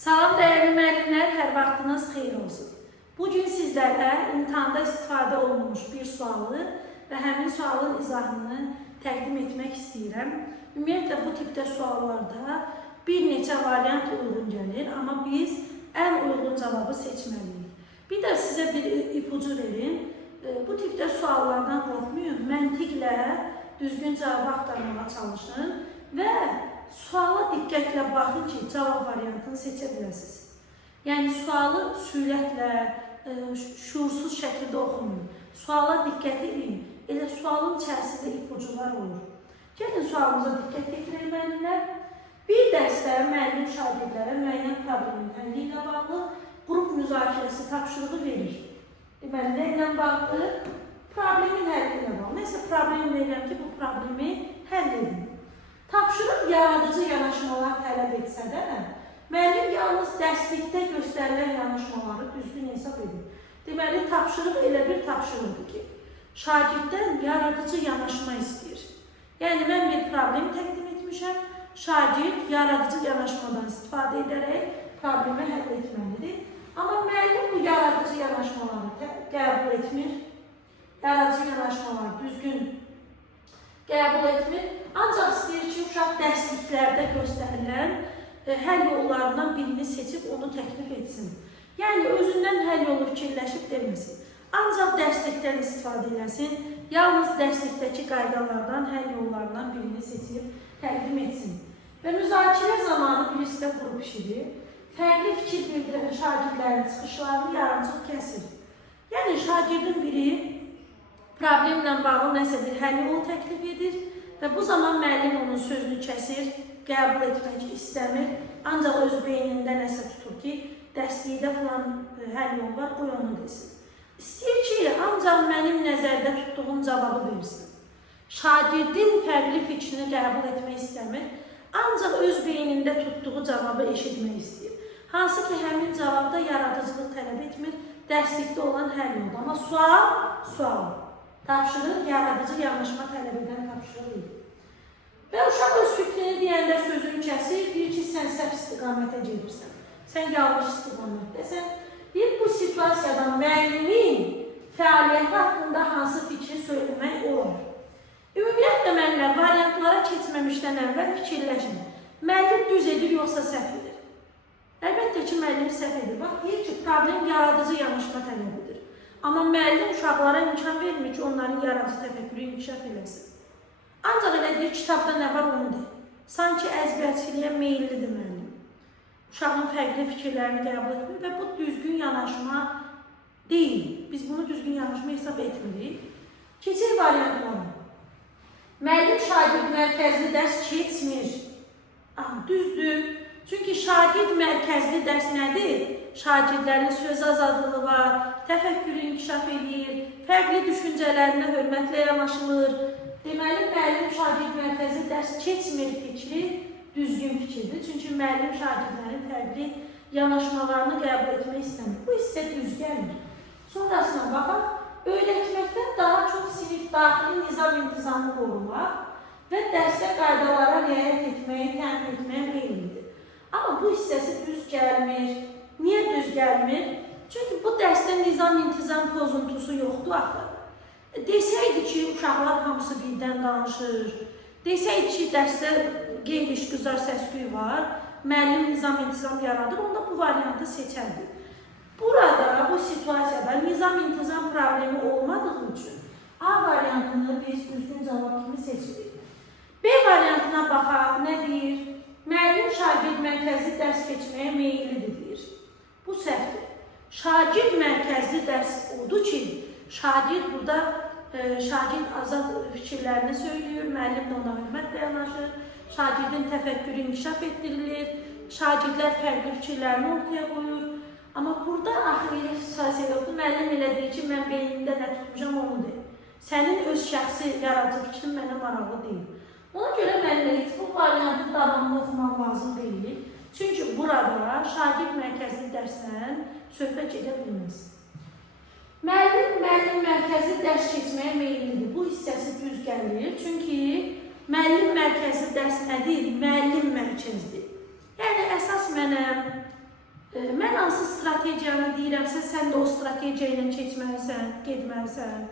Salam dəyərli müəllimlər, hər vaxtınız xeyir olsun. Bugün sizlərə imtahanda istifadə olunmuş bir sualı və həmin sualın izahını təqdim etmək istəyirəm. Ümumiyyətlə, bu tipdə suallarda bir neçə variant uyğun gəlir, amma biz ən uyğun cavabı seçməliyik. Bir də sizə bir ipucu verin. Bu tipdə suallardan qorxmayın, məntiqlə düzgün cavabı axtarmağa çalışın və suala diqqətlə baxın ki, cavab variantını seçə biləsiniz. Yəni, sualı sürətlə, şuursuz şəkildə oxumayın. Suala diqqət edin, elə sualın içərisində ipucular olur. Gəlin, sualımıza diqqət yetirək müəllimlər. Bir dərsdə müəllim şagirdlərə müəyyən problemin həlli ilə bağlı qrup müzakirəsi tapşırığı verir. Deməli, nə ilə bağlı? Problemin həlli ilə bağlı. Nəsə problem verirəm ki, bu problemi həll edin. Tapşırıq yaradıcı yanaşmalar tələb etsə də, müəllim yalnız dərslikdə göstərilən yanaşmaları düzgün hesab edir. Deməli, tapşırıq elə bir tapşırıqdır ki, şagirddən yaradıcı yanaşma istəyir. Yəni, mən bir problem təqdim etmişəm, şagird yaradıcı yanaşmadan istifadə edərək problemi həll etməlidir. Amma müəllim bu yaradıcı yanaşmaları qəbul etmir, yaradıcı yanaşmalar düzgün qəbul etmir. Ancaq istəyir ki, uşaq dərsliklərdə göstərilən həll yollarından birini seçib onu təklif etsin. Yəni, özündən həll yolu fikirləşib deməsin. Ancaq dərslikdən istifadə eləsin, yalnız dərslikdəki qaydalardan, həll yollarından birini seçib təqdim etsin. Və müzakirə zamanı birisi də qrup işidir. Fərqli fikir bildirən şagirdlərin çıxışlarını yarımçıq kəsir. Yəni, şagirdin biri problemlə bağlı nəsə bir həll yolu təklif edir və bu zaman müəllim onun sözünü kəsir, qəbul etmək istəmir, ancaq öz beynində nəsə tutur ki, dərslikdə falan həll yolu var, qoy onu desin. İstəyir ki, ancaq mənim nəzərdə tutduğum cavabı versin. Şagirdin fərqli fikrini qəbul etmək istəmir, ancaq öz beynində tutduğu cavabı eşitmək istəyir. Hansı ki, həmin cavabda yaradıcılıq tələb etmir, dərslikdə olan həll yolu. Amma sual. Tapşırıq yaradıcı yanaşma tələb edən tapşırıq idi. Və uşaq öz fikrini deyəndə sözünü kəsir, deyir ki, sən səhv istiqamətə gedirsən, sən yanlış istiqamətdəsən. Deyir, bu situasiyada müəllimin fəaliyyəti haqqında hansı fikri söyləmək olar? Ümumiyyətlə, müəllimlər, variantlara keçməmişdən əvvəl fikirləşin. Müəllim düz edir, yoxsa səhv edir? Əlbəttə ki, müəllim səhv edir. Bax, deyir ki, problem yaradıcı yanaşma tələb edir. Amma müəllim uşaqlara imkan vermir ki, onların yaradıcı təfəkkürü inkişaf eləsin. Ancaq elə deyir, kitabda nə var onu deyir. Sanki əzbərçiliyə meyillidir müəllim. Uşağın fərqli fikirlərini qəbul etmir və bu düzgün yanaşma deyil. Biz bunu düzgün yanaşma hesab etmirik. Keçir variantlara. Müəllim şagird mərkəzli dərs keçmir. Düzdür. Çünki şagird mərkəzli dərs nədir? Şagirdlərin söz azadlığı var, təfəkkürü inkişaf edir, fərqli düşüncələrinə hörmətlə yanaşılır. Deməli, müəllim şagird mərkəzli dərs keçmir fikri düzgün fikirdir. Çünki müəllim şagirdlərin fərqli yanaşmalarını qəbul etmək istəmir. Bu hissə düz gəlir. Sonrasına baxaq, öyrətməkdən daha çox sinif daxili nizam-intizamı qorumaq və dərsdə qaydalara riayət etməyi təmin etməyə meyillidir. Amma bu hissəsi düz gəlmir. Niyə düz gəlmir? Çünki bu dərsdə nizam-intizam pozuntusu yoxdur axı. Desəydi ki, uşaqlar hamısı birdən danışır, desəydi ki, dərsdə qeyri-işgüzar səs-küy var, müəllim nizam-intizam yaradır, onda bu variantı seçərdi. Burada, bu situasiyada nizam-intizam problemi olmadığı üçün A variantını biz düzgün cavab kimi seçirik. B variantına baxaq, nə deyir? Müəllim şagird mərkəzli dərs keçməyə meyillidir, deyir. Bu səhvdir. Şagird mərkəzli dərs odur ki, şagird burada şagird azad fikirlərini söylüyor, müəllim də ona hörmətlə yanaşır, şagirdin təfəkkürü inkişaf etdirilir, şagirdlər fərqli fikirlərini ortaya qoyur. Amma burada axı elə situasiya yoxdur, müəllim elə deyir ki, mən beynimdə nə tutmuşam onu deyir. Sənin öz şəxsi yaradıcı fikrin mənə maraqlı deyil. Ona görə müəllimlər heç bu variantı davamlı oxumaq lazım deyil. Çünki burada şagird mərkəzli dərslə söhbət gedə bilməz. Müəllim mərkəzli dərs keçməyə meyillidir. Bu hissəsi düz gəlir. Çünki müəllim mərkəzli dərs nədir? Müəllim mərkəzlidir. Yəni, əsas mənəm, Mən hansı strategiyanı deyirəmsə, sən də o strategiya ilə keçməlisən, getməlisən.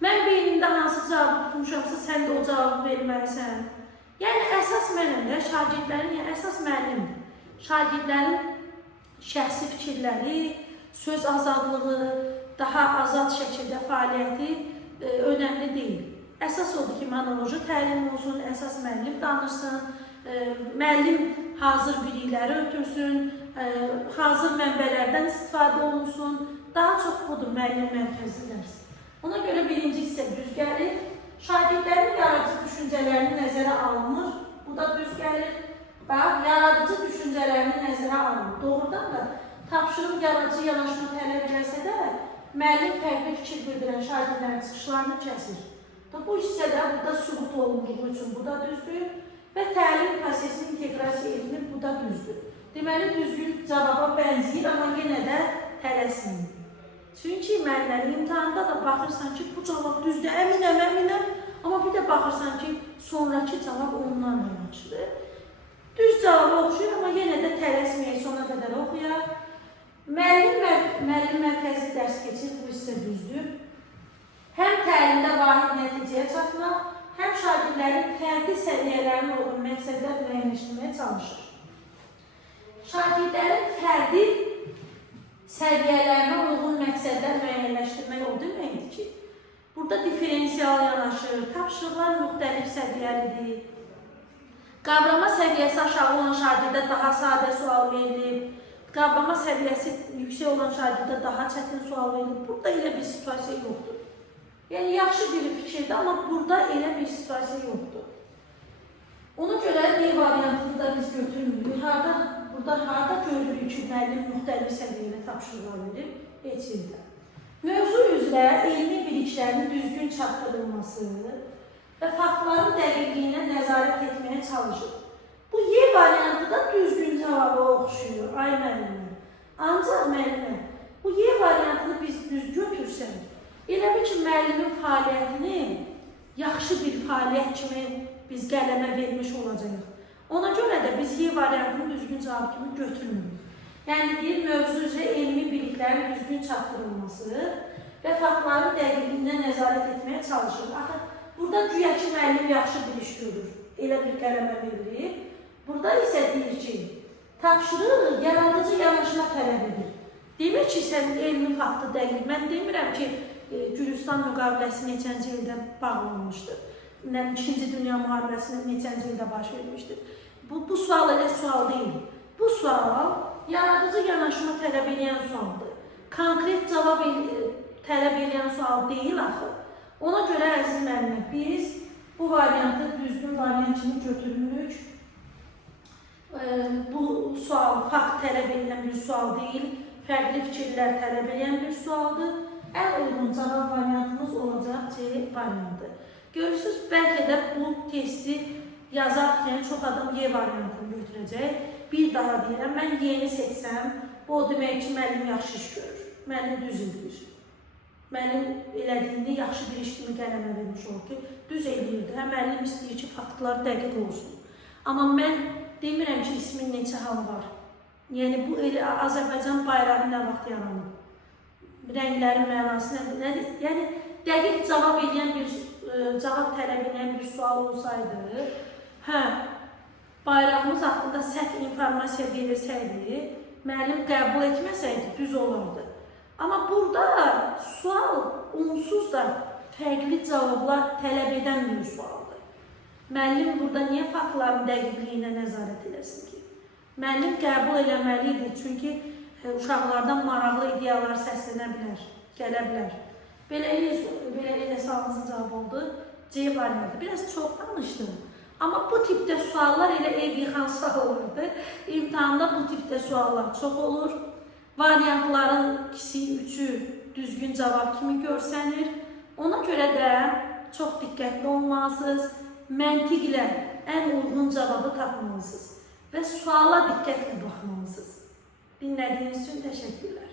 Mən beynimdə hansı cavabı tutmuşamsa, sən də o cavabı verməlisən. Yəni, əsas mənəm də, şagirdlərin, yəni əsas müəllimdir. Şagirdlərin şəxsi fikirləri, söz azadlığı, daha azad şəkildə fəaliyyəti önəmli deyil. Əsas odur ki, monoloji təlim olsun, əsas müəllim danışsın, müəllim hazır bilikləri ötürsün, hazır mənbələrdən istifadə olunsun. Daha çox budur müəllim mərkəzli dərs. Ona görə birinci hissə düz gəlir. Şagirdlərin yaradıcı düşüncələrini nəzərə alınır. Bu da düz gəlir. Bax, yaradıcı düşüncələrini nəzərə alınır. Doğrudan da tapşırıq yaradıcı yanaşma tələb eləsə də, müəllim fərqli fikir bildirən şagirdlərin çıxışlarını kəsir. Bu hissədə burada sübut olunduğu üçün bu da düzdür və təlim prosesini inteqrasiya edilir, bu da düzdür. Deməli, düzgün cavaba bənzəyir, amma yenə də tələsməyir. Çünki müəllimlər imtahanda da baxırsan ki, bu cavab düzdür, əminəm, amma bir də baxırsan ki, sonraki cavab ondan da yaxşıdır. Düz cavabı oxşuyur, amma yenə də tələsməyək, sona qədər oxuyaq. Müəllim mərkəzli dərs keçir, bu hissə düzdür. Həm təlimdə vahid nəticəyə çatmaq, həm şagirdlərin fərqli səviyyələrinə uyğun məqsədlər müəyyənləşdirməyə çalışır. Şagirdlərin fərqli səviyyələrinə uyğun məqsədlər müəyyənləşdirmək o deməkdir ki, burada diferensial yanaşır, tapşırıqlar müxtəlif səviyyəlidir, qavrama səviyyəsi aşağı olan şagirdə daha sadə sual verilir, qavrama səviyyəsi yüksək olan şagirdə daha çətin sual verilir. Burada elə bir situasiya yoxdur. Yəni, yaxşı bir fikirdir, amma burada elə bir situasiya yoxdur. Ona görə D variantını da biz götürmürük. Burada harada görürük ki, müəllim müxtəlif səviyyəli tapşırıqlar verir, heç yerdə. Mövzu üzrə elmi biliklərin düzgün çatdırılması və faktların dəqiqliyinə nəzarət etməyə çalışır. Bu Y variantı da düzgün cavaba oxşuyur, ay müəllimlər. Ancaq müəllimlər, bu Y variantını biz düz götürsək, elə bir ki, müəllimin fəaliyyətini yaxşı bir fəaliyyət kimi biz qələmə vermiş olacağıq. Ona görə də biz Y variantını düzgün cavab kimi götürmürük. Yəni, deyir, mövzu üzrə elmi biliklərin düzgün çatdırılması və faktların dəqiqliyinə nəzarət etməyə çalışır. Axı, burada güya ki, müəllim yaxşı bir iş görür, elə bir qələmə verilir. Burada isə deyir ki, tapşırıq yaradıcı yanaşma tələb edir. Demir ki, sən elmi faktı dəqiq. Mən demirəm ki, Gürcistan müqaviləsi neçənci ildə bağlanmışdır. 2-ci Dünya müharibəsində neçənci ildə baş vermişdir. Bu sual elə sual deyil. Bu sual yaradıcı yanaşma tələb edən sualdır. Konkret cavab tələb edən sual deyil axı. Ona görə əziz müəllimlər, biz bu variantı düzgün variant kimi götürmürük. Bu sual fakt tələb edən bir sual deyil, fərqli fikirlər tələb edən bir sualdır. Ən uyğun cavab variantımız olacaq C variantı. Görürsünüz, bəlkə də bu testi yazarkən çox adam Y variantını götürəcək. Bir daha deyirəm, mən Y-ni seçsəm, bu o demək ki, müəllim yaxşı iş görür, müəllim düz edir. Müəllim elədiyini yaxşı bir iş kimi qələmə vermiş olur ki, düz eləyirdi. Həm müəllim istəyir ki, faktlar dəqiq olsun. Amma mən demirəm ki, ismin neçə hal var. Yəni, bu Azərbaycan bayrağı nə vaxt yaranıb? Rənglərin mənası nədir? Yəni, dəqiq cavab tələb edən bir sual olsaydı, bayrağımız haqqında səhv informasiya verilsəydi, müəllim qəbul etməsəydi, düz olardı. Amma burada sual onsuz da fərqli cavablar tələb edən bir sualdır. Müəllim burada niyə faktların dəqiqliyinə nəzarət eləsin ki? Müəllim qəbul eləməlidir, çünki uşaqlardan maraqlı ideyalar səslənə bilər, gələ bilər. Beləliklə sualınızın cavabı oldu. C variantı. Biraz çox danışdım. Amma bu tipdə suallar elə ev yıxan suallardır. İmtahanda bu tipdə suallar çox olur. Variantların ikisi, üçü düzgün cavab kimi görsənir. Ona görə də çox diqqətli olmalısınız. Məntiqlə ən uyğun cavabı tapmalısınız və suala diqqətlə baxmalısınız. Dinlədiyiniz üçün təşəkkürlər.